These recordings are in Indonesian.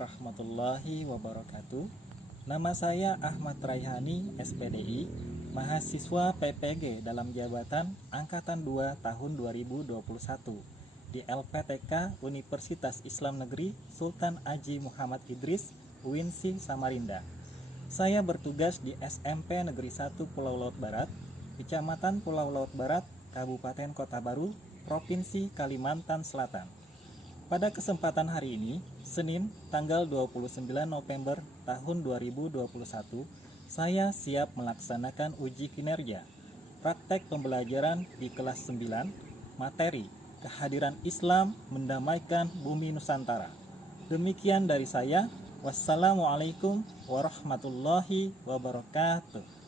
warahmatullahi wabarakatuh. Nama saya Ahmad Raihani, SPDI, mahasiswa PPG dalam jabatan Angkatan 2 tahun 2021 di LPTK Universitas Islam Negeri Sultan Haji Muhammad Idris, UINSI Samarinda. Saya bertugas di SMP Negeri 1 Pulau Laut Barat, Kecamatan Pulau Laut Barat, Kabupaten Kota Baru, Provinsi Kalimantan Selatan. Pada kesempatan hari ini, Senin, tanggal 29 November tahun 2021, saya siap melaksanakan uji kinerja praktek pembelajaran di kelas 9, materi Kehadiran Islam Mendamaikan Bumi Nusantara. Demikian dari saya. Wassalamualaikum warahmatullahi wabarakatuh.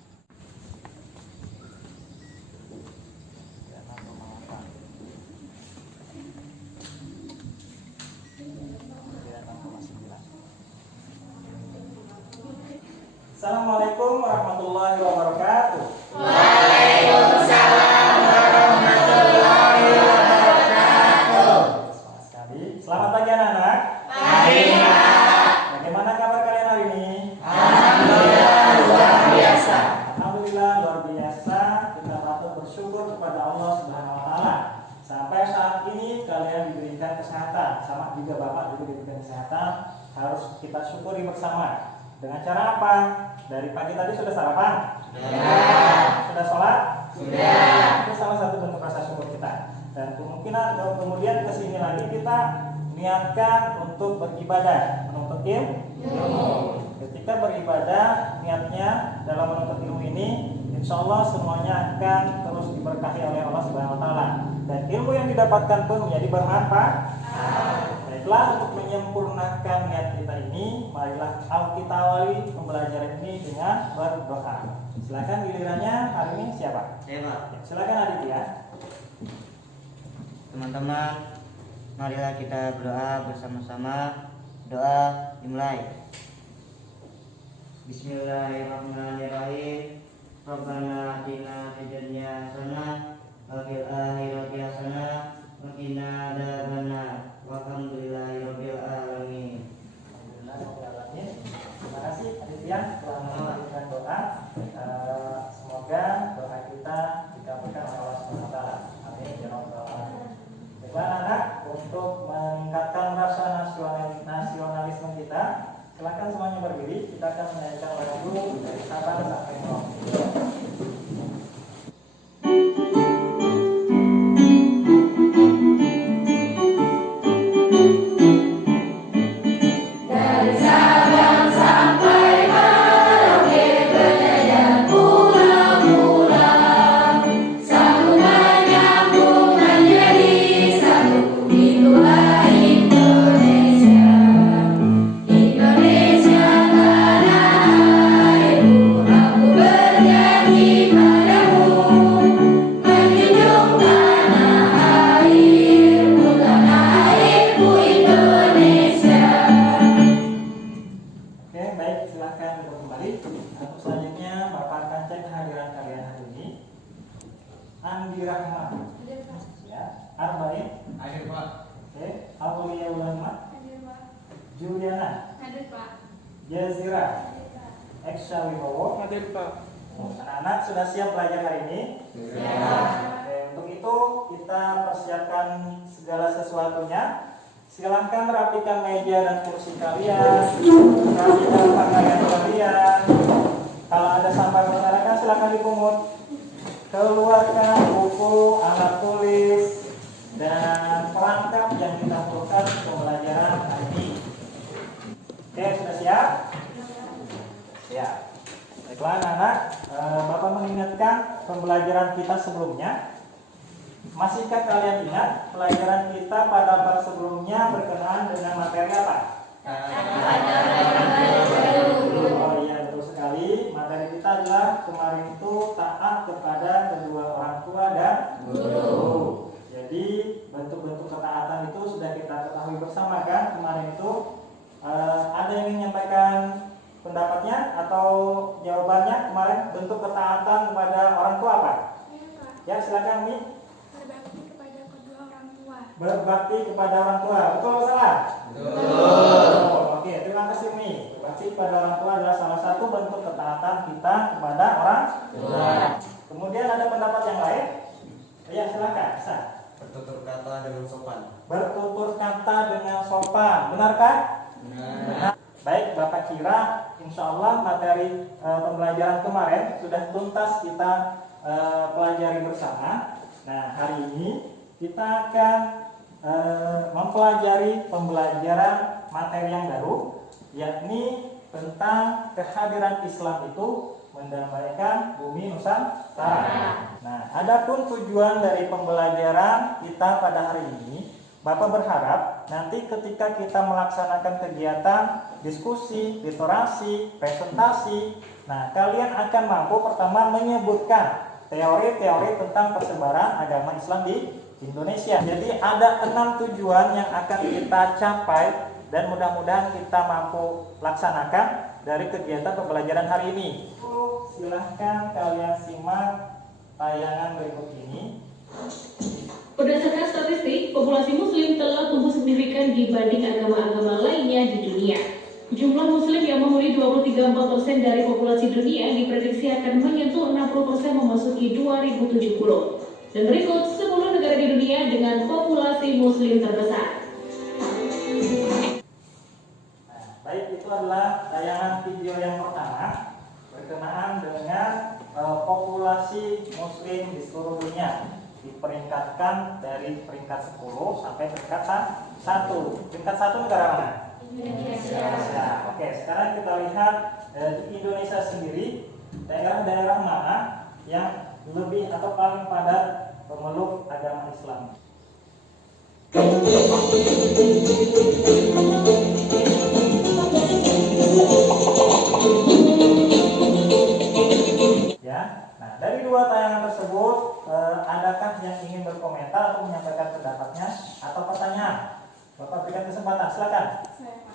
Assalamualaikum warahmatullahi wabarakatuh. Waalaikumsalam warahmatullahi wabarakatuh. Semangat sekali. Selamat pagi anak-anak. Pagi, Pak. Bagaimana kabar kalian hari ini? Alhamdulillah luar biasa. Alhamdulillah luar biasa. Kita patut bersyukur kepada Allah Subhanahu wa taala. Sampai saat ini kalian diberikan kesehatan, sama juga Bapak juga diberikan kesehatan. Harus kita syukuri bersama. Dengan cara apa? Dari pagi tadi sudah sarapan? Sudah. Sudah sholat? Sudah. Itu salah satu bentuk rasa syukur kita. Dan kemudian kesini lagi kita niatkan untuk beribadah, menuntut ilmu. Ketika beribadah, niatnya dalam menuntut ilmu ini, insya Allah semuanya akan terus diberkahi oleh Allah Subhanahu Wa Taala. Dan ilmu yang didapatkan pun menjadi bermanfaat. Baiklah, untuk menyempurnakan niat kita ini, marilah kita awali pembelajaran ini dengan berdoa. Silakan gilirannya hari ini siapa? Saya, Pak. Ya, silakan Aditya. Teman-teman, marilah kita berdoa bersama-sama. Doa dimulai. Bismillahirrahmanirrahim. Rabbana atina fid dunya hasanah wa fil akhirati hasanah wa qina adzabannar. Walhamdulillahirabbil alamin. Terima kasih Aditya telah memberikan doa. Semoga doa kita dikabulkan oleh Allah Subhanahu wa taala. Amin ya rabbal alamin. Baiklah anak, untuk meningkatkan rasa nasionalisme kita, silakan semuanya berdiri. Kita akan menyanyikan lagu dari Sabang sampai Merauke. Andi Rahman. Ya, Arba'in. Hadir, Pak. Oke, Aulia Ulama. Hadir, Pak. Juliana. Hadir, Pak. Jazira. Hadir, Pak. Eksha Wibowo. Hadir, Pak. Anak-anak sudah siap belajar hari ini? Siap. Oke, untuk itu kita persiapkan segala sesuatunya. Silahkan rapikan meja dan kursi kalian, rapikan pakaian kalian. Kalau ada sampah masyarakat silakan dipungut. Keluarkan buku, alat tulis, dan perangkat yang kita perlukan untuk pembelajaran hari ini. Oke, sudah siap? Siap. Baiklah anak-anak, Bapak mengingatkan pembelajaran kita sebelumnya. Masihkah kalian ingat pelajaran kita pada bab sebelumnya berkenaan dengan materi apa? Oh iya, betul sekali. Materi kita adalah kemarin itu taat kepada kedua orang tua dan guru. Jadi bentuk-bentuk ketaatan itu sudah kita ketahui bersama kan kemarin itu. Ada yang ingin menyampaikan pendapatnya atau jawabannya kemarin bentuk ketaatan kepada orang tua apa? Ya silakan nih. Berbakti kepada kedua orang tua. Berbakti kepada orang tua. Betul atau salah? Betul. Oke, berbakti pada orang tua adalah salah satu bentuk ketaatan kita kepada orang tua. Kemudian ada pendapat yang lain? Ya, silakan. Bisa. Bertutur kata dengan sopan. Bertutur kata dengan sopan. Benarkah? Benar. Baik, Bapak kira insya Allah materi pembelajaran kemarin sudah tuntas kita pelajari bersama. Nah, hari ini kita akan mempelajari pembelajaran materi yang baru, yakni tentang kehadiran Islam itu mendamaikan bumi Nusantara. Nah, adapun tujuan dari pembelajaran kita pada hari ini, Bapak berharap nanti ketika kita melaksanakan kegiatan diskusi, literasi, presentasi, nah kalian akan mampu pertama menyebutkan teori-teori tentang persebaran agama Islam di Indonesia. Jadi ada 6 tujuan yang akan kita capai dan mudah-mudahan kita mampu laksanakan dari kegiatan pembelajaran hari ini. Silahkan kalian simak tayangan berikut ini. Berdasarkan statistik, populasi muslim telah tumbuh signifikan dibanding agama-agama lainnya di dunia. Jumlah muslim yang menghuni 23,4% dari populasi dunia diprediksi akan menyentuh 60% memasuki 2070. Dan berikut 10 negara di dunia dengan populasi muslim terbesar. Nah, baik, itu adalah tayangan video yang pertama berkenaan dengan populasi muslim di seluruh dunia. Diperingkatkan dari peringkat 10 sampai peringkat 1. Peringkat 1 negara mana? Indonesia. Oke, sekarang kita lihat di Indonesia sendiri, daerah-daerah mana yang lebih atau paling padat pemeluk agama Islam. Ya, nah dari dua tayangan tersebut, adakah yang ingin berkomentar atau menyampaikan pendapatnya atau pertanyaan? Bapak berikan kesempatan, silakan.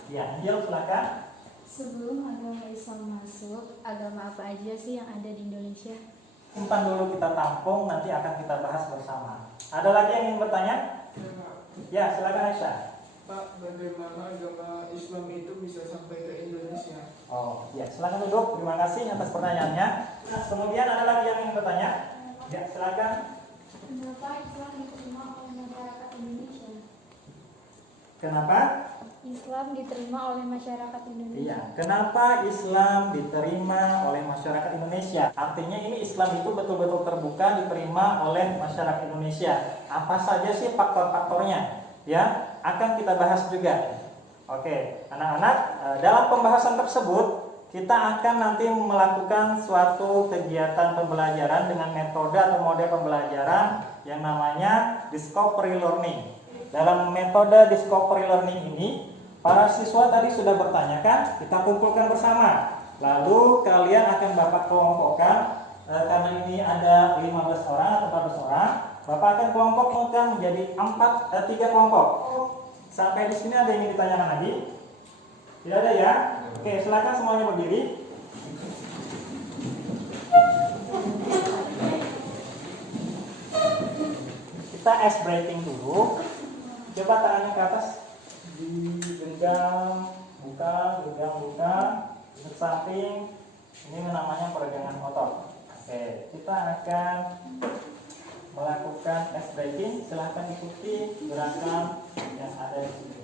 Ya, Angel, silakan. Sebelum agama Islam masuk, agama apa aja sih yang ada di Indonesia? Simpan dulu, kita tampung, nanti akan kita bahas bersama. Ada lagi yang ingin bertanya? Ya, silakan Aisyah. Pak, bagaimana agama Islam itu bisa sampai ke Indonesia? Oh, ya, silakan duduk. Terima kasih atas pertanyaannya. Nah, kemudian ada lagi yang ingin bertanya? Ya, silakan. Kenapa Islam diterima oleh masyarakat Indonesia? Kenapa? Islam diterima oleh masyarakat Indonesia. Iya, kenapa Islam diterima oleh masyarakat Indonesia? Artinya ini Islam itu betul-betul terbuka, diterima oleh masyarakat Indonesia. Apa saja sih faktor-faktornya? Ya, akan kita bahas juga. Oke, anak-anak, dalam pembahasan tersebut kita akan nanti melakukan suatu kegiatan pembelajaran dengan metode atau model pembelajaran yang namanya discovery learning. Dalam metode discovery learning ini, para siswa tadi sudah bertanyakan, kita kumpulkan bersama. Lalu kalian akan Bapak kelompokkan, karena ini ada 15 orang atau 14 orang, Bapak akan kelompokkan menjadi 3 kelompok. Sampai di sini ada yang ingin ditanyakan lagi? Tidak ada ya? Oke, silakan semuanya berdiri. Kita ice breaking dulu. Coba tangannya ke atas, digenggam, buka, ke samping. Ini namanya peregangan otot. Oke, kita akan melakukan ice breaking. Silahkan ikuti gerakan yang ada di sini.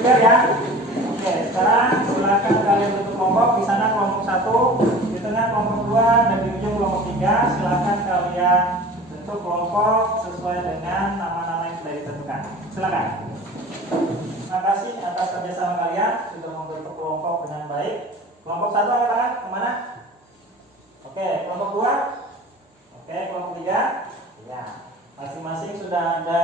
Sudah ya? Oke, sekarang silakan kalian bentuk kelompok. Di sana kelompok 1, di tengah kelompok 2, dan di ujung kelompok 3. Silakan kalian bentuk kelompok sesuai dengan nama-nama yang sudah ditentukan. Silakan. Terima kasih atas kerjasama kalian sudah membentuk kelompok dengan baik. Kelompok 1 angkat tangan kemana? Oke, kelompok 2. Oke, kelompok 3. Ya, masing-masing sudah ada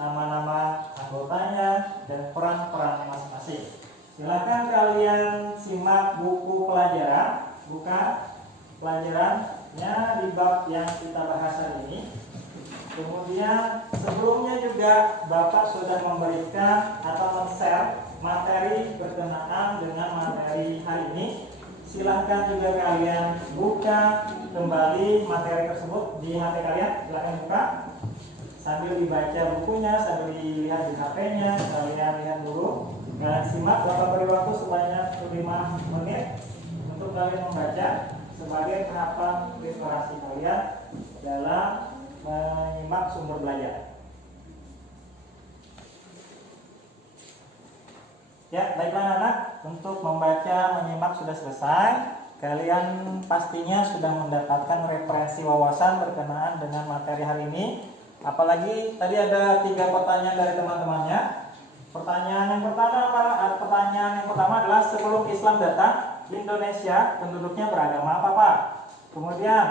nama-nama anggotanya dan peran-perannya masing-masing. Silakan kalian simak buku pelajaran, buka pelajarannya di bab yang kita bahas hari ini. Kemudian sebelumnya juga Bapak sudah memberikan atau men-share materi berkenaan dengan materi hari ini. Silahkan juga kalian buka kembali materi tersebut di HP kalian. Silahkan buka sambil dibaca bukunya, sambil dilihat di HP-nya. Kalian lihat dulu. Kalian simak. Bapak beri waktu sebanyak 5 menit untuk kalian membaca sebagai tahapan preparasi kalian dalam menyimak sumber belajar. Ya, baiklah anak, untuk membaca, menyimak sudah selesai. Kalian pastinya sudah mendapatkan referensi wawasan berkenaan dengan materi hari ini. Apalagi tadi ada 3 pertanyaan dari teman-temannya. Pertanyaan yang pertama adalah sebelum Islam datang di Indonesia penduduknya beragama apa Pak? Kemudian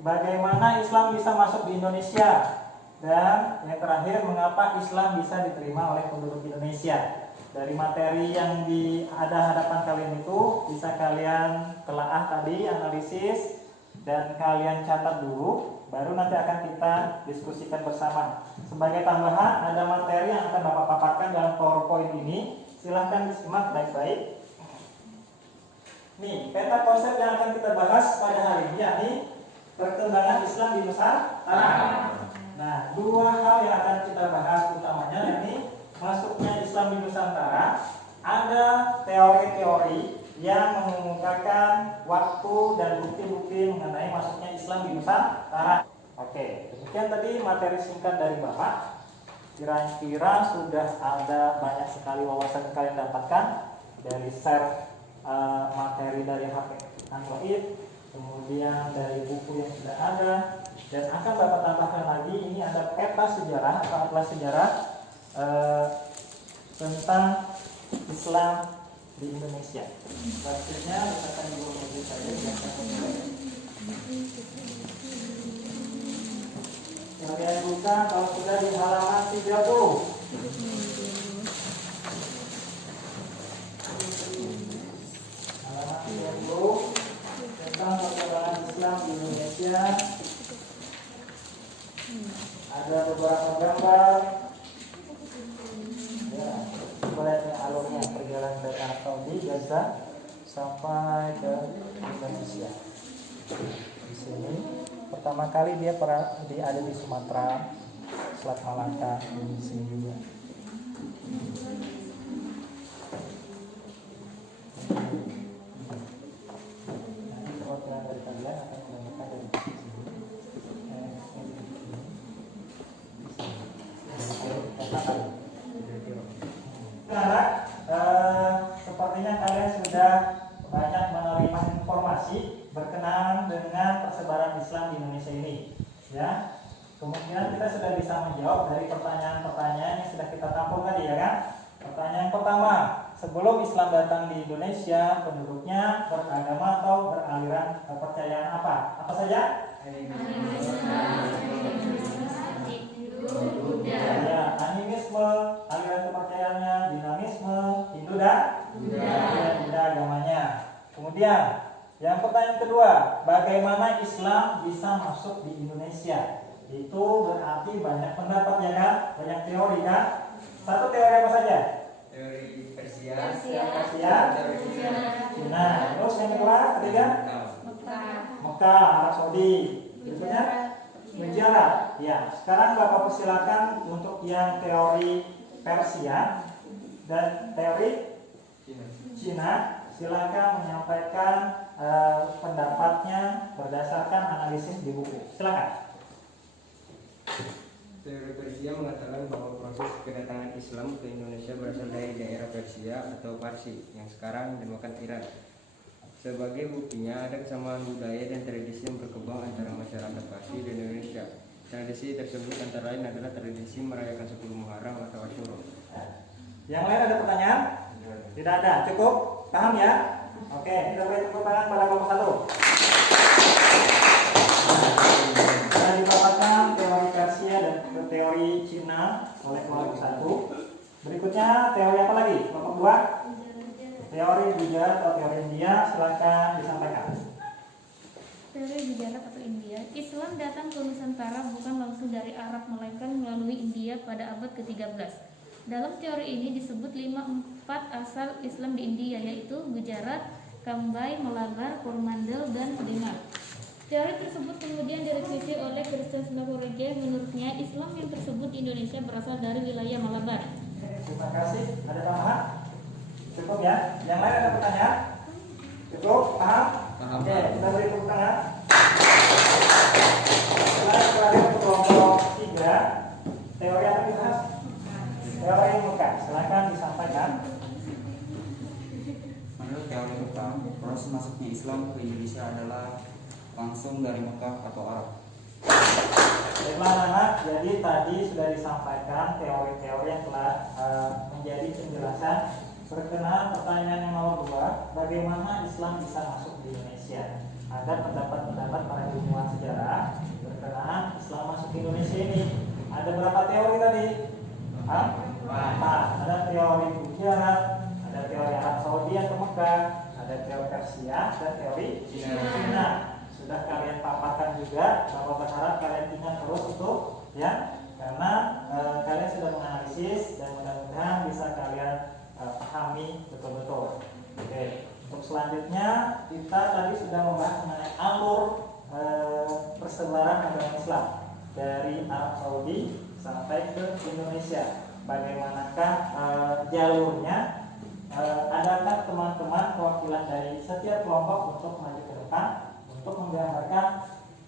bagaimana Islam bisa masuk di Indonesia? Dan yang terakhir, mengapa Islam bisa diterima oleh penduduk Indonesia? Dari materi yang ada hadapan kalian itu bisa kalian telaah tadi, analisis, dan kalian catat dulu, baru nanti akan kita diskusikan bersama. Sebagai tambahan, ada materi yang akan Bapak paparkan dalam PowerPoint ini. Silahkan disimak baik-baik. Nih, peta konsep yang akan kita bahas pada hari ini, yakni perkembangan Islam di Nusantara. Nah, 2 hal yang akan kita bahas utamanya, yakni masuknya Islam di Nusantara. Ada teori-teori yang mengemukakan waktu dan bukti-bukti mengenai masuknya Islam di Nusantara. Oke, demikian tadi materi singkat dari Bapak. Kira-kira sudah ada banyak sekali wawasan yang kalian dapatkan dari share materi dari HP Android, kemudian dari buku yang sudah ada, dan akan Bapak tambahkan lagi. Ini ada peta sejarah atau atlas sejarah tentang Islam di Indonesia. Pastinya misalkan dulu menuju saja. Kalian buka kalau sudah di halaman 30. Halaman 30 tentang perkembangan Islam di Indonesia. Ada beberapa gambar. Ya, lihat alurnya perjalanan dari Arab Saudi, Gaza sampai ke Indonesia. Di sini pertama kali dia ada di Sumatera, Selat Malaka, di sini juga. Nanti perwakilan dari kalian akan menggunakan dari sini. Nah, sepertinya kalian sudah banyak menerima informasi berkenaan dengan persebaran Islam di Indonesia ini, ya. Kemungkinan kita sudah bisa menjawab dari pertanyaan-pertanyaan yang sudah kita tampung tadi, ya kan? Pertanyaan pertama, sebelum Islam datang di Indonesia, penduduknya beragama atau beraliran kepercayaan apa? Apa saja? Ya, animisme, aliran kepercayaannya, dinamisme, Hindu dan Buddha agamanya. Kemudian, yang pertanyaan kedua, bagaimana Islam bisa masuk di Indonesia? Itu berarti banyak pendapat, ya kan? Banyak teori, kan? Satu teori apa saja? Teori Persia. Cina. Terus yang kedua, ketiga? Mekah, Arab Saudi. Berikutnya? Menjara. Ya, sekarang Bapak persilakan untuk yang teori Persia dan teori Cina. Silakan menyampaikan pendapatnya berdasarkan analisis di buku. Silakan. Teori Persia mengatakan bahwa proses kedatangan Islam ke Indonesia berasal dari daerah Persia atau Parsi yang sekarang dinamakan Iran. Sebagai buktinya ada kesamaan budaya dan tradisi yang berkembang antara masyarakat Parsi dan Indonesia. Tradisi tersebut antara lain adalah tradisi merayakan 10 Muharram atau Asyura. Yang lain ada pertanyaan? Tidak ada, cukup? Paham ya? Oke, kita beri tepuk tangan pada kelompok 1. Sudah dipaparkan teori Persia dan teori Cina oleh kelompok 1. Berikutnya teori apa lagi? Kelompok 2. Teori Gujarat atau teori India, silakan disampaikan. Teori Gujarat atau India, Islam datang ke Nusantara bukan langsung dari Arab melainkan melalui India pada abad ke-13. Dalam teori ini disebut 5 asal Islam di India, yaitu Gujarat, Kambai, Malabar, Coromandel, dan Denmark. Teori tersebut kemudian direvisi oleh Christian Slavorege. Menurutnya Islam yang tersebut di Indonesia berasal dari wilayah Malabar. Terima kasih. Ada tambahan? Cukup ya? Yang lain ada pertanyaan? Cukup? Paham? Oke, kita beri tepuk tangan. Selanjutnya untuk kelompok 3, teori apa dibahas? Teori Mekah. Silakan disampaikan. Menurut teori Mekah, proses masuknya Islam ke Indonesia adalah langsung dari Mekah atau Arab. Baiklah anak, jadi tadi sudah disampaikan teori-teori yang telah menjadi penjelasan berkenaan pertanyaan yang nomor 2, bagaimana Islam bisa masuk di Indonesia. Ada pendapat-pendapat para ilmuwan sejarah berkenaan Islam masuk ke Indonesia ini. Ada berapa teori tadi? Ada teori Gujarat, ada teori Arab Saudi atau Mekah, ada teori Persia, dan teori Cina. Sudah kalian paparkan juga, Bapak berharap kalian ingat terus itu ya, karena kalian sudah menganalisis dan mudah-mudahan bisa kalian pahami betul-betul. Oke, untuk selanjutnya kita tadi sudah membahas mengenai alur persebaran agama Islam dari Arab Saudi sampai ke Indonesia. Bagaimanakah jalurnya? Adakah teman-teman perwakilan dari setiap kelompok untuk maju ke depan untuk menggambarkan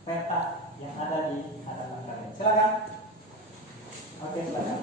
peta yang ada di hadapan kalian? Silakan. Oke, silakan.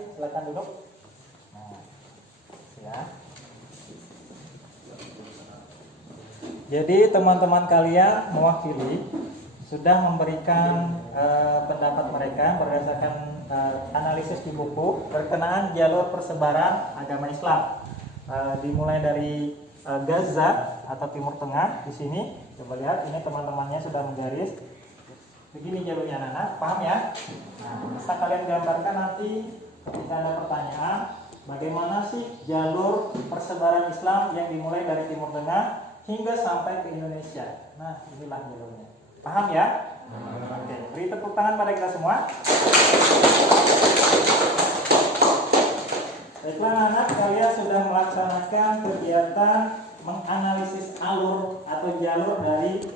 Silakan duduk. Nah, ya. Jadi teman-teman kalian mewakili sudah memberikan pendapat mereka berdasarkan analisis di buku berkenaan jalur persebaran agama Islam. Dimulai dari Gaza atau Timur Tengah di sini. Coba lihat, ini teman-temannya sudah menggaris. Begini jalurnya anak-anak, paham ya? Nah, bisa kalian gambarkan nanti ketika ada pertanyaan, bagaimana sih jalur persebaran Islam yang dimulai dari Timur Tengah hingga sampai ke Indonesia. Nah, inilah jalurnya. Paham ya? Oke, beri tepuk tangan pada kita semua. Baiklah anak, kalian sudah melaksanakan kegiatan menganalisis alur atau jalur dari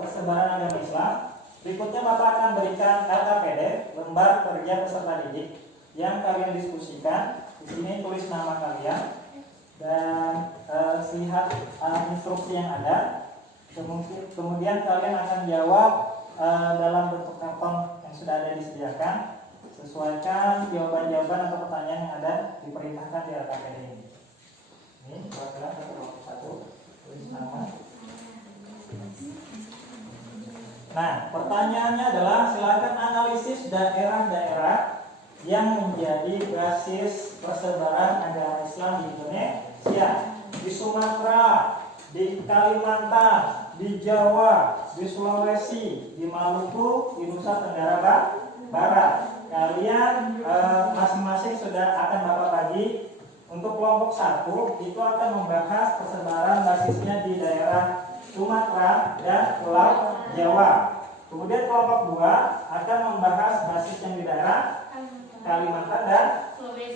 persebaran agama Islam. Berikutnya Bapak akan berikan LKPD, lembar kerja peserta didik, yang kalian diskusikan. Di sini tulis nama kalian dan lihat instruksi yang ada. Kemudian kalian akan jawab dalam bentuk telepon yang sudah ada disediakan. Sesuaikan jawaban-jawaban atau pertanyaan yang ada diperintahkan di LKPD ini. Ini perwakilan satu, tulis nama. Nah, pertanyaannya adalah silakan analisis daerah-daerah yang menjadi basis persebaran agama Islam di Indonesia. Di Sumatera, di Kalimantan, di Jawa, di Sulawesi, di Maluku, di Nusa Tenggara Barat. Kalian masing-masing sudah akan Bapak bagi. Untuk kelompok 1 itu akan membahas persebaran basisnya di daerah Sumatera dan Pulau Jawa. Kemudian kelompok 2 akan membahas basis yang di daerah Kalimantan dan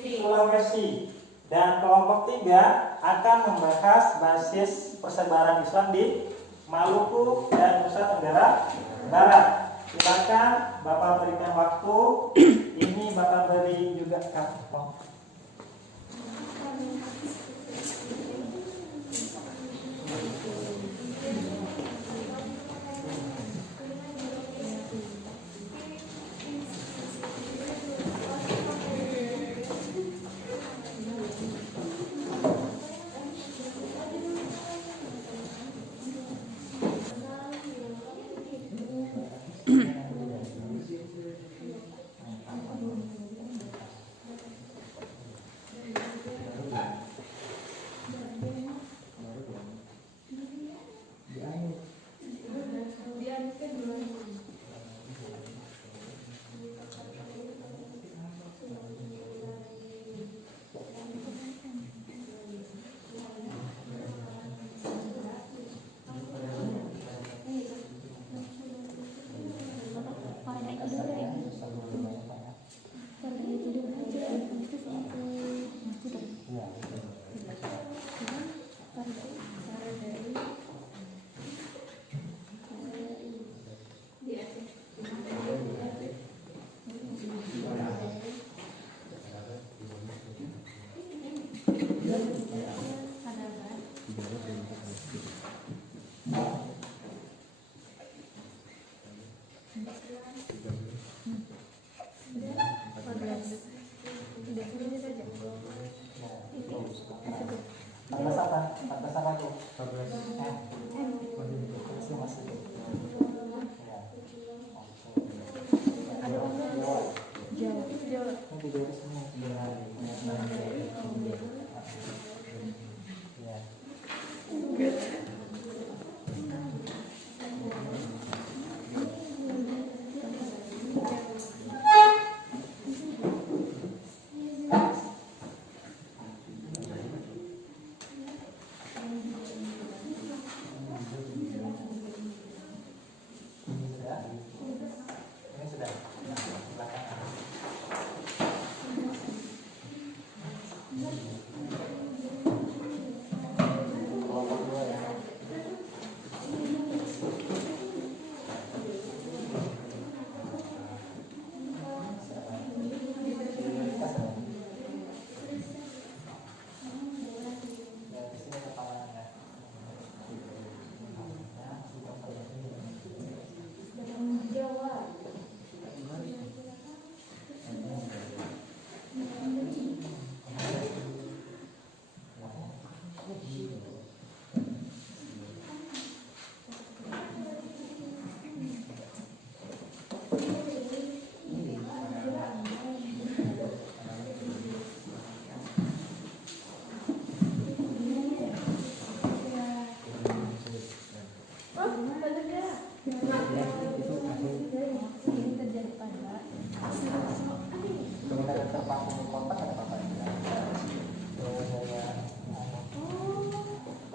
Sulawesi. Dan kelompok 3 akan membahas basis persebaran Islam di Maluku dan Nusa Tenggara Barat. Silakan Bapak berikan waktu. Ini Bapak beri juga kartu.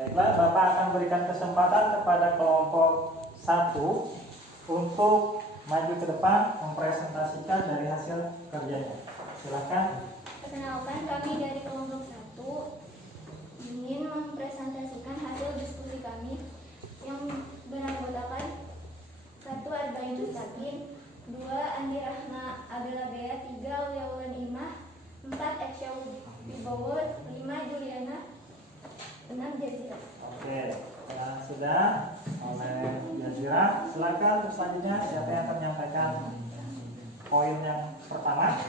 Baiklah, Bapak akan berikan kesempatan kepada kelompok 1 untuk maju ke depan mempresentasikan dari hasil kerjanya. Silakan. Perkenalkan, kami dari kelompok 1 ingin mempresentasikan hasil diskusi kami yang beranggotakan 1. Arba'in Mustaqim, 2. Andi Rahma Abelabea, 3. Uliawan Imah, 4. Eksya Wibowo, 5. Juliana, 6. Jazira. Oke, ya sudah oleh Jazira. Silakan untuk selanjutnya siapa yang akan menyampaikan poin yang pertama?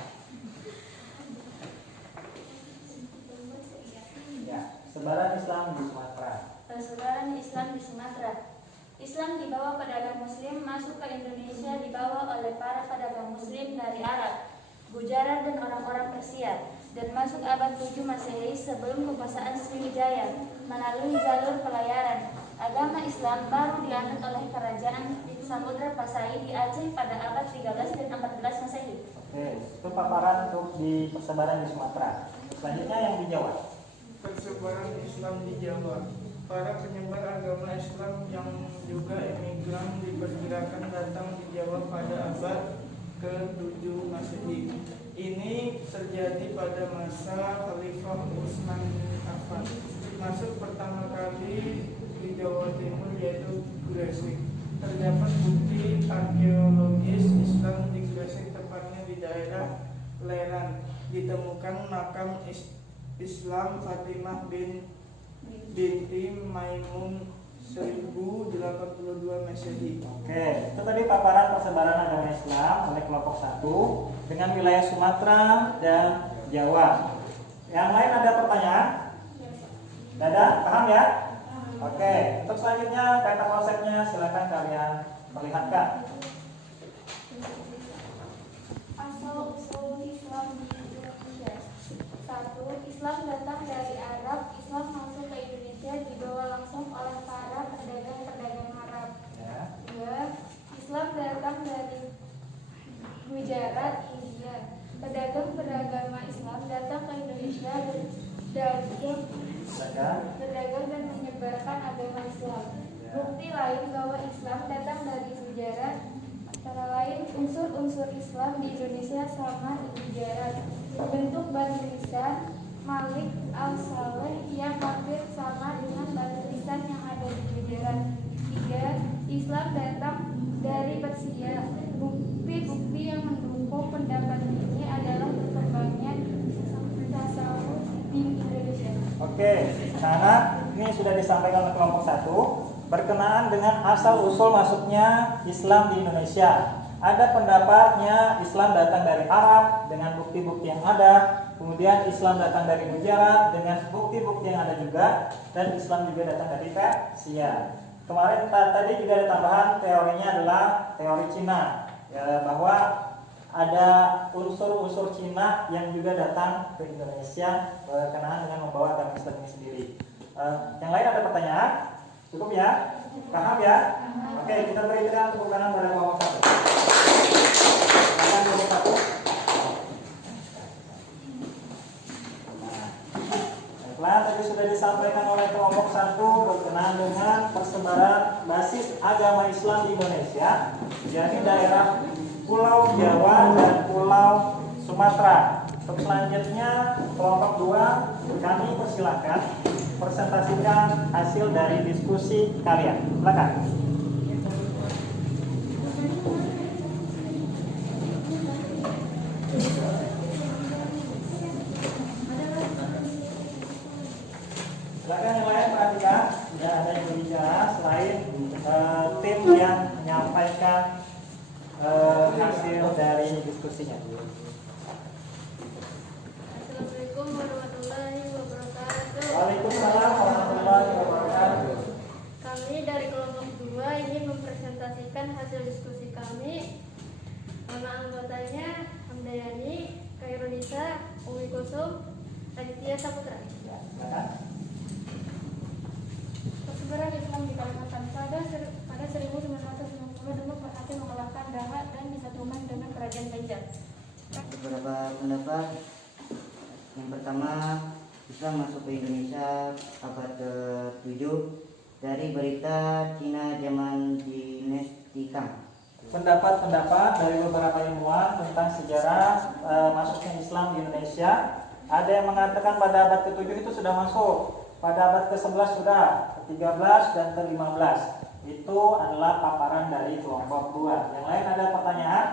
Ya, sebaran Islam di Sumatera. Persebaran Islam di Sumatera. Islam dibawa pedagang Muslim masuk ke Indonesia dibawa oleh para pedagang Muslim dari Arab, Gujarat dan orang-orang Persia, dan masuk abad 7 Masehi sebelum kekuasaan Sriwijaya melalui jalur pelayaran. Agama Islam baru dianut oleh kerajaan Samudra Pasai di Aceh pada abad 13 dan 14 Masehi. Oke, itu paparan untuk di persebaran di Sumatera. Selanjutnya yang di Jawa. Persebaran Islam di Jawa. Para penyebar agama Islam yang juga imigran diperkirakan datang di Jawa pada abad ke-7 Masehi. Ini terjadi pada masa Khalifah Utsman bin Affan. Masuk pertama kali di Jawa Timur yaitu Gresik. terdapat bukti arkeologis Islam di Gresik, tepatnya di daerah Leran. Ditemukan makam Islam Fatimah binti Maimun 1082 Masehi. Oke, itu tadi paparan persebaran agama Islam oleh kelompok 1 dengan wilayah Sumatera dan Jawa. Yang lain ada pertanyaan? Tidak ada? Paham ya? Oke, untuk selanjutnya kata konsepnya silakan kalian perlihatkan. Asal-usul Islam di Indonesia. 1. Islam datang dari Arab. Islam masuk ke Indonesia dibawa langsung oleh para pedagang-pedagang Arab. 2. Islam datang dari Gujarat, India. Pedagang Islam datang ke Indonesia berdagang dan menyebarkan agama Islam. Bukti lain bahwa Islam datang dari Gujarat antara lain unsur-unsur Islam di Indonesia sama di Gujarat. Bentuk batu nisan Malik al-Saleh yang hampir sama dengan batu nisan yang ada di Gujarat. 3. Islam datang dari Persia. Bukti-bukti yang mendukung pendapat ini adalah berkembangnya tasawuf di Indonesia. Oke, karena ini sudah disampaikan oleh kelompok 1 berkenaan dengan asal usul masuknya Islam di Indonesia. Ada pendapatnya Islam datang dari Arab dengan bukti-bukti yang ada, kemudian Islam datang dari Gujarat dengan bukti-bukti yang ada juga, dan Islam juga datang dari Persia. Kemarin tadi juga ada tambahan teorinya adalah teori Cina, ya, bahwa ada unsur-unsur Cina yang juga datang ke Indonesia berkenaan dengan membawa agama Islam ini sendiri. Yang lain ada pertanyaan? Cukup ya? Paham ya? Oke, kita berikan tepuk tangan pada kelompok 1. Silakan kelompok 1. Baiklah, tadi sudah disampaikan oleh kelompok 1 berkenaan dengan persebaran basis agama Islam di Indonesia, yakni daerah Pulau Jawa dan Pulau Sumatera. Untuk selanjutnya kelompok 2 kami persilakan presentasikan hasil dari diskusi kalian. Silakan. Silakan yang lain perhatikan, tidak ada yang berbicara selain tim yang menyampaikan hasil dari diskusinya. Assalamualaikum warahmatullahi wabarakatuh. Waalaikumsalam warahmatullahi wabarakatuh. Kami dari kelompok 2 ingin mempresentasikan hasil diskusi kami. Nama anggotanya Hamdayani, Khairunisa, Umi Kusum, Aditya Saputra. Ya, silakan. Persebaran Islam di Kalimantan pada 1990 dulu berhasil mengalahkan Dahat dan disatukan dengan Kerajaan Banjar. Beberapa pendapat. Yang pertama, Islam masuk ke Indonesia abad ke-7 dari berita Cina zaman dinasti Kang. Pendapat-pendapat dari beberapa ilmuwan tentang sejarah masuknya Islam di Indonesia. Ada yang mengatakan pada abad ke-7 itu sudah masuk, pada abad ke-11 sudah, ke-13 dan ke-15. Itu adalah paparan dari kelompok 2. Yang lain ada pertanyaan?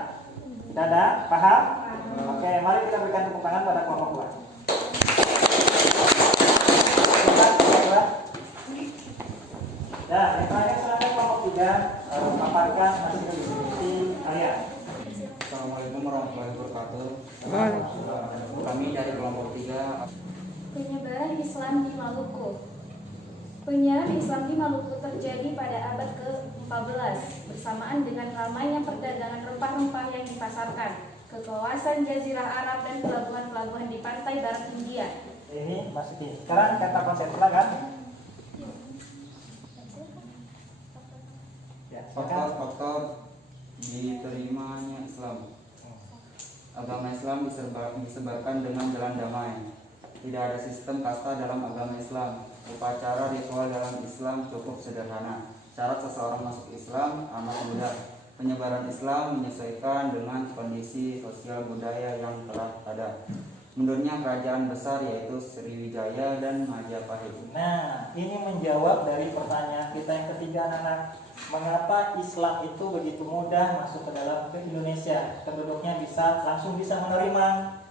Tidak ada? Paham? Oke, mari kita berikan tepuk tangan pada kelompok 2. Ya, yang terakhir silakan kelompok 3 memaparkan hasil diskusi kalian. Assalamualaikum warahmatullahi wabarakatuh. Kami dari kelompok 3. Penyebaran Islam di Maluku. Penyebaran Islam di Maluku terjadi pada abad ke-14 bersamaan dengan ramainya perdagangan rempah-rempah yang dipasarkan ke kawasan Jazirah Arab dan pelabuhan-pelabuhan di pantai barat India. Ini masukin. Sekarang kata konsep silakan. Ya, silakan. Faktor diterimanya Islam. Agama Islam disebarkan dengan jalan damai. Tidak ada sistem kasta dalam agama Islam. Upacara ritual dalam Islam cukup sederhana. Syarat seseorang masuk Islam amat mudah. Penyebaran Islam menyesuaikan dengan kondisi sosial budaya yang telah ada. mundurnya kerajaan besar yaitu Sriwijaya dan Majapahit. Nah, ini menjawab dari pertanyaan kita yang ketiga, anak-anak. Mengapa Islam itu begitu mudah masuk ke dalam ke Indonesia? Penduduknya langsung bisa menerima.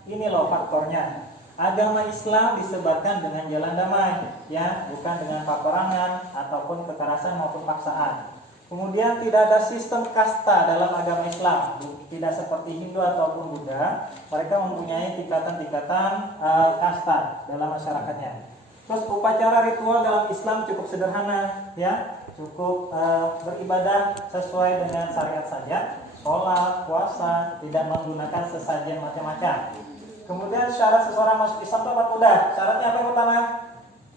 Ini loh faktornya. Agama Islam disebarkan dengan jalan damai, ya, bukan dengan peperangan ataupun kekerasan maupun paksaan. Kemudian tidak ada sistem kasta dalam agama Islam, tidak seperti Hindu ataupun Buddha. Mereka mempunyai tingkatan-tingkatan kasta dalam masyarakatnya. Terus upacara ritual dalam Islam cukup sederhana, ya, cukup beribadah sesuai dengan syariat saja, sholat, puasa, tidak menggunakan sesajen macam-macam. Kemudian syarat seseorang masuk Islam itu mudah. Syaratnya apa yang pertama?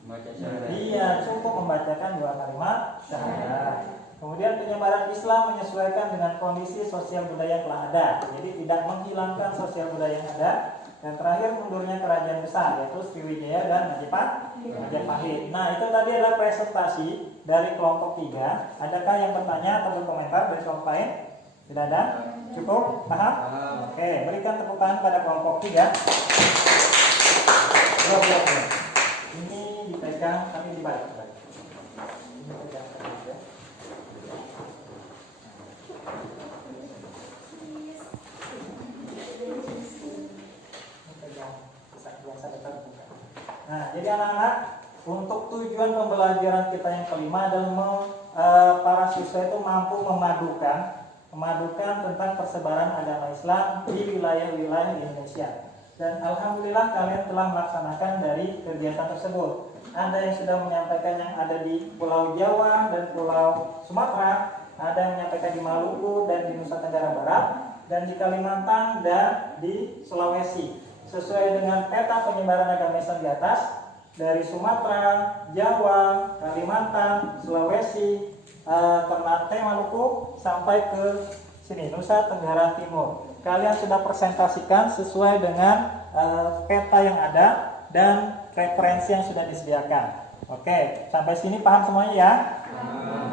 Membaca syahadat. Iya, cukup membacakan 2 kalimat syahadat. Kemudian penyebaran Islam menyesuaikan dengan kondisi sosial budaya yang telah ada, jadi tidak menghilangkan sosial budaya yang ada. Dan terakhir mundurnya kerajaan besar yaitu Sriwijaya dan Majapahit. Nah, itu tadi adalah presentasi dari kelompok 3. Adakah yang bertanya atau berkomentar dari kelompok lain? Tidak ada? Cukup? Paham? Oke, berikan tepuk tangan pada kelompok 3. Ini dipegang tapi dibalik. Ini pegang terus ya. Nah, jadi anak-anak, untuk tujuan pembelajaran kita yang kelima adalah para siswa itu mampu memadukan tentang persebaran agama Islam di wilayah-wilayah di Indonesia. Dan alhamdulillah kalian telah melaksanakan dari kegiatan tersebut. Ada yang sudah menyampaikan yang ada di Pulau Jawa dan Pulau Sumatera, ada yang menyampaikan di Maluku dan di Nusa Tenggara Barat, dan di Kalimantan dan di Sulawesi. Sesuai dengan peta penyebaran agama Islam di atas, dari Sumatera, Jawa, Kalimantan, Sulawesi, Ternate, Maluku sampai ke sini Nusa Tenggara Timur. Kalian sudah presentasikan sesuai dengan peta yang ada dan referensi yang sudah disediakan. Oke, sampai sini paham semuanya ya?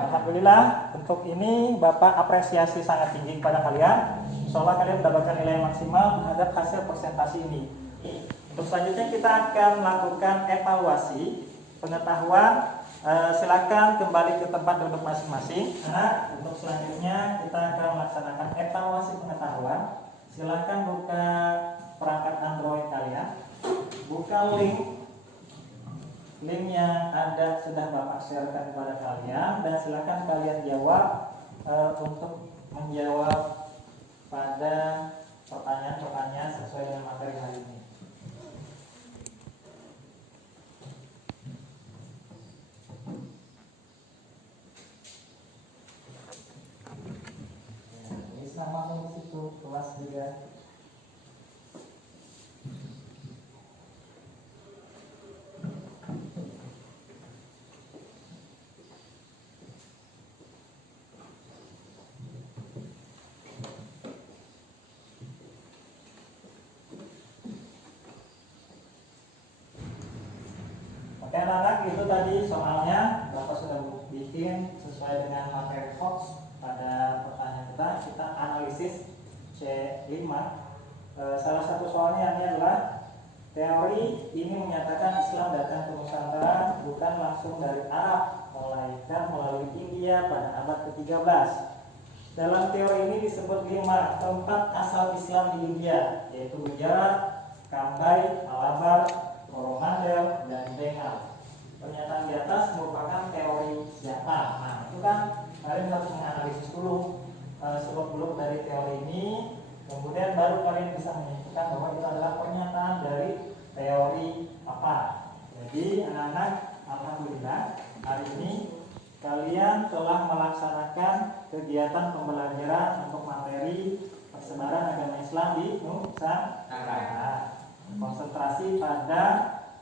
Alhamdulillah, untuk ini Bapak apresiasi sangat tinggi kepada kalian. Insyaallah kalian mendapatkan nilai maksimal terhadap hasil presentasi ini. Untuk selanjutnya kita akan melakukan evaluasi pengetahuan. Silakan kembali ke tempat duduk masing-masing. Nah, untuk selanjutnya kita akan melaksanakan evaluasi pengetahuan. Silakan buka perangkat Android kalian, buka link yang ada sudah Bapak sharekan kepada kalian, dan silakan kalian jawab untuk menjawab pada pertanyaan-pertanyaan sesuai dengan materi hari ini. Sama di situ kelas juga. Oke anak-anak, itu tadi soalnya Bapak sudah bikin sesuai dengan materi Fox. Pada pertanyaan kita analisis C5. Salah satu soalnya ini adalah teori ini menyatakan Islam datang ke Nusantara bukan langsung dari Arab, melainkan melalui India pada abad ke-13. Dalam teori ini disebut 5 tempat asal Islam di India, yaitu Gujarat, Kambai, Malabar, Coromandel, dan Bengal. Pernyataan di atas merupakan teori siapa? Nah, itu kan kalian harus menganalisis dulu seluk-beluk dari teori ini, kemudian baru kalian bisa menyimpulkan bahwa itu adalah pernyataan dari teori apa. Jadi anak-anak, alhamdulillah hari ini kalian telah melaksanakan kegiatan pembelajaran untuk materi persebaran agama Islam di Nusantara. Konsentrasi pada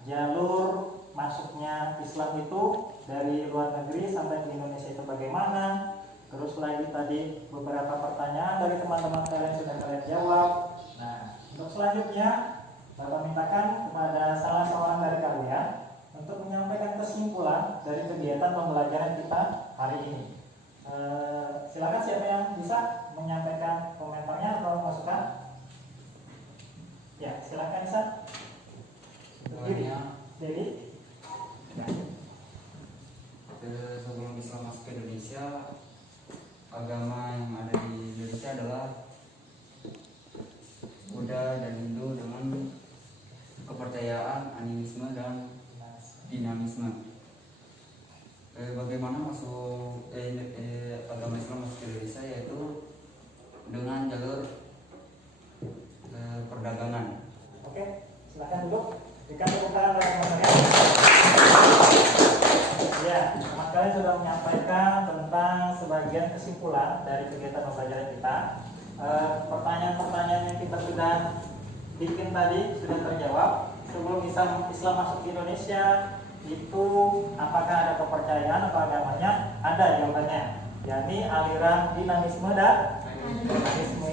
jalur masuknya Islam itu dari luar negeri sampai ke Indonesia itu bagaimana. Terus lagi tadi beberapa pertanyaan dari teman-teman kalian sudah kalian jawab. Nah, untuk selanjutnya Bapak mintakan kepada salah seorang dari kalian untuk menyampaikan kesimpulan dari kegiatan pembelajaran kita hari ini. Silakan siapa yang bisa menyampaikan komentarnya atau masukan. Ya, silakan Isa. Doanya Jadi, sebelum Islam masuk ke Indonesia, agama yang ada di Indonesia adalah Buddha dan Hindu dengan kepercayaan, animisme dan dinamisme. Bagaimana masuk agama Islam masuk ke Indonesia, yaitu dengan jalur perdagangan. oke, silakan duduk. Berikan tepuk tangan bagi teman-teman. Ya, teman kalian sudah menyampaikan tentang sebagian kesimpulan dari kegiatan pembelajaran kita. Pertanyaan-pertanyaan yang kita sudah bikin tadi sudah terjawab. Sebelum Islam masuk ke Indonesia, itu apakah ada kepercayaan atau agamanya? Ada jawabannya, yakni aliran dinamisme dan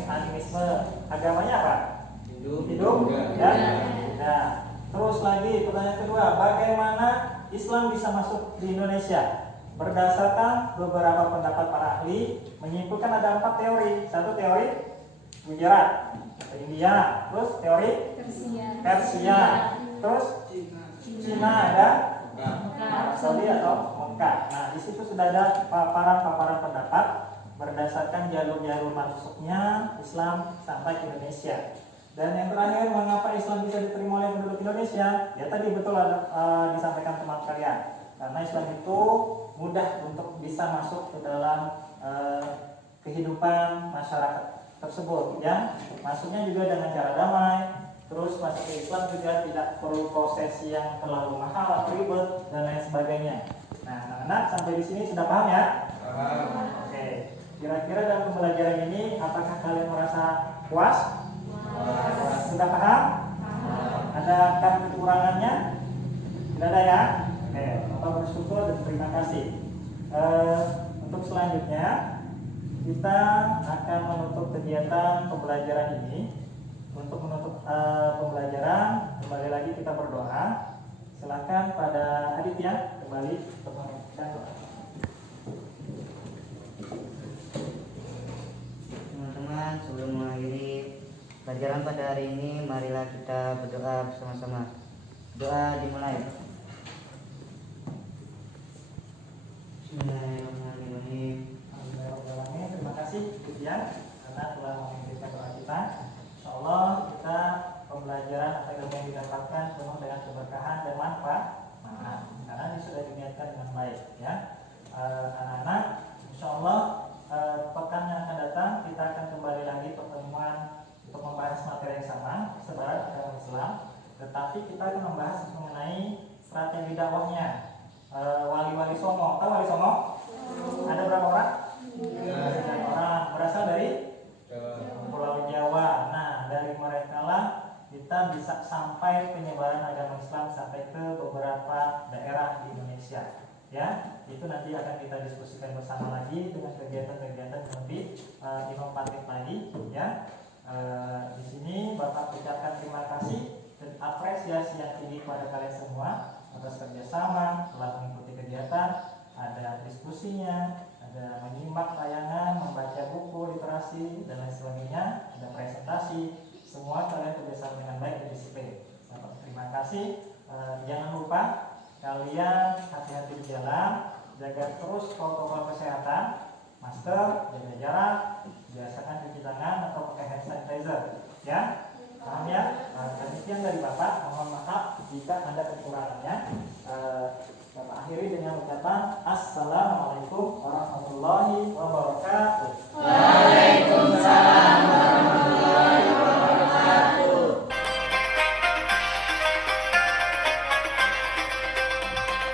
animisme. Agamanya apa? Hidup ya. Nah, terus lagi pertanyaan kedua, bagaimana Islam bisa masuk di Indonesia? Berdasarkan beberapa pendapat para ahli menyimpulkan ada 4 teori. Satu teori Gujarat atau India, terus teori Persia, terus Cina ada Arab Saudi atau Mekah. Nah, di situ sudah ada paparan pendapat berdasarkan jalur-jalur masuknya Islam sampai ke Indonesia. Dan yang terakhir, mengapa Islam bisa diterima oleh penduduk Indonesia? Ya tadi betul ada disampaikan teman kalian. Karena Islam itu mudah untuk bisa masuk ke dalam kehidupan masyarakat tersebut. Ya, masuknya juga dengan cara damai. Terus masuk ke Islam juga tidak perlu proses yang terlalu mahal atau ribet dan lain sebagainya. Nah, anak-anak sampai di sini sudah paham ya? Paham. Oke. Kira-kira dalam pembelajaran ini apakah kalian merasa puas? Sudah paham? Adakah kekurangannya? Tidak ada ya? Oke, Bapak bersyukur dan terima kasih. Untuk selanjutnya kita akan menutup kegiatan pembelajaran ini. Untuk menutup pembelajaran, kembali lagi kita berdoa. Silakan pada Aditya kembali untuk menyampaikan doa. Teman-teman, sebelum mengakhiri pelajaran pada hari ini, marilah kita berdoa bersama-sama. Doa dimulai. Bismillahirrahmanirrahim. Alhamdulillah, terima kasih Aditya karena telah mengirimkan doa kita. Insyaallah kita pembelajaran atau ilmu yang didapatkan penuh dengan keberkahan dan manfaat. Karena ini sudah diniatkan dengan baik ya. Anak-anak, insyaallah pekan yang akan datang kita akan kembali lagi pertemuan untuk membahas materi yang sama, sebaran agama Islam. Tetapi kita akan membahas mengenai strategi dakwahnya. Wali-wali Songo, tahu wali Songo? Ada berapa orang? 9 orang, berasal dari Pulau Jawa. Nah, dari mereka lah kita bisa sampai penyebaran agama Islam sampai ke beberapa daerah di Indonesia. Ya, itu nanti akan kita diskusikan bersama lagi dengan kegiatan-kegiatan yang lebih inovatif lagi. Ya, di sini Bapak ucapkan terima kasih dan apresiasi yang tinggi kepada kalian semua atas kerjasama telah mengikuti kegiatan, ada diskusinya, ada menyimak tayangan, membaca buku literasi dan lain sebagainya, ada presentasi, semua kalian kerjasama dengan baik dan disiplin. Terima kasih. Jangan lupa kalian hati-hati di jalan, jaga terus protokol kesehatan, masker, jaga jarak, biasakan cuci tangan atau pakai hand sanitizer. Ya, paham ya? Demikian dari Bapak. Mohon maaf jika ada kekurangannya. Bapak akhiri dengan ucapan Assalamualaikum warahmatullahi wabarakatuh.